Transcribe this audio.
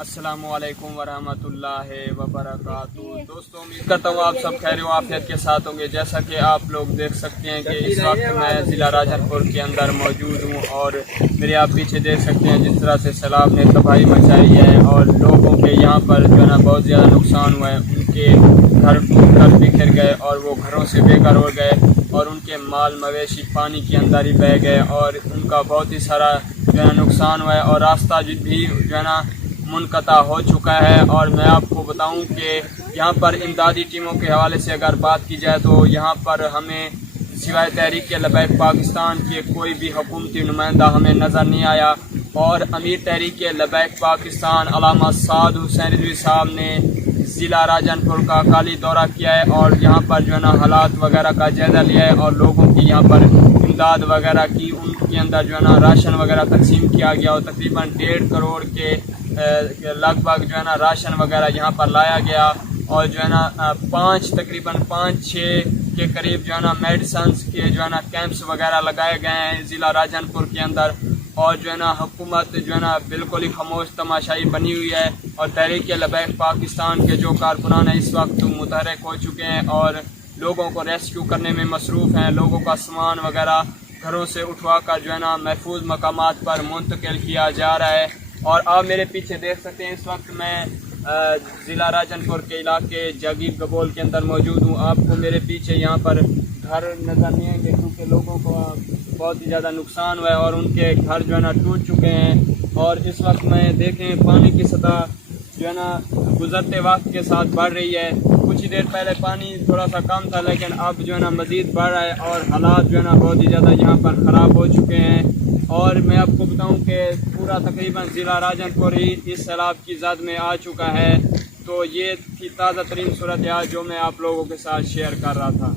السلام علیکم ورحمۃ اللہ وبرکاتہ۔ دوستوں، امید کرتا ہوں آپ سب خیر و عافیت کے ساتھ ہوں گے۔ جیسا کہ آپ لوگ دیکھ سکتے ہیں کہ اس وقت میں ضلع راجن پور کے اندر موجود ہوں، اور میرے آپ پیچھے دیکھ سکتے ہیں جس طرح سے سیلاب نے تباہی مچائی ہے اور لوگوں کے یہاں پر جو ہے نا بہت زیادہ نقصان ہوا ہے۔ ان کے گھر ٹوٹ کر بکھر گئے اور وہ گھروں سے بے گھر ہو گئے، اور ان کے مال مویشی پانی کے اندر ہی بہہ گئے، اور ان کا بہت ہی سارا جو ہے نقصان ہوا ہے، اور راستہ بھی جو ہے نا منقطع ہو چکا ہے۔ اور میں آپ کو بتاؤں کہ یہاں پر امدادی ٹیموں کے حوالے سے اگر بات کی جائے تو یہاں پر ہمیں سوائے تحریک لبیک پاکستان کے کوئی بھی حکومتی نمائندہ ہمیں نظر نہیں آیا، اور امیر تحریک لبیک پاکستان علامہ سعد حسین رضوی صاحب نے ضلع راجن پور کا کالی دورہ کیا ہے، اور یہاں پر جو ہے نا حالات وغیرہ کا جائزہ لیا ہے، اور لوگوں کی یہاں پر امداد وغیرہ کی، ان کے اندر جو ہے نا راشن وغیرہ تقسیم کیا گیا، اور تقریباً 1.5 کروڑ کے لگ بھگ جو ہے نا راشن وغیرہ یہاں پر لایا گیا، اور جو ہے نا تقریباً 5-6 کے قریب جو ہے نا میڈیسنس کے جو ہے نا کیمپس وغیرہ لگائے گئے ہیں ضلع راجن پور کے اندر، اور جو ہے نا حکومت جو ہے نا بالکل ہی خاموش تماشائی بنی ہوئی ہے، اور تحریک لبیک پاکستان کے جو کارکنان ہیں اس وقت متحرک ہو چکے ہیں اور لوگوں کو ریسکیو کرنے میں مصروف ہیں۔ لوگوں کا سامان وغیرہ گھروں سے اٹھوا کر جو ہے نا محفوظ مقامات پر منتقل کیا جا رہا ہے۔ اور آپ میرے پیچھے دیکھ سکتے ہیں اس وقت میں ضلع راجن پور کے علاقے جاگیر گبول کے اندر موجود ہوں۔ آپ کو میرے پیچھے یہاں پر گھر نظر نہیں آئیں گے کیونکہ لوگوں کو بہت ہی زیادہ نقصان ہوا ہے، اور ان کے گھر جو ہے نا ٹوٹ چکے ہیں۔ اور اس وقت میں دیکھیں پانی کی سطح جو ہے نا گزرتے وقت کے ساتھ بڑھ رہی ہے۔ کچھ ہی دیر پہلے پانی تھوڑا سا کم تھا، لیکن اب جو ہے نا مزید بڑھ رہا ہے، اور حالات جو ہے نا بہت ہی زیادہ یہاں پر خراب ہو چکے ہیں۔ اور میں آپ کو بتاؤں کہ پورا تقریباً ضلع راجن پور ہی اس سیلاب کی زد میں آ چکا ہے۔ تو یہ تھی تازہ ترین صورتحال جو میں آپ لوگوں کے ساتھ شیئر کر رہا تھا۔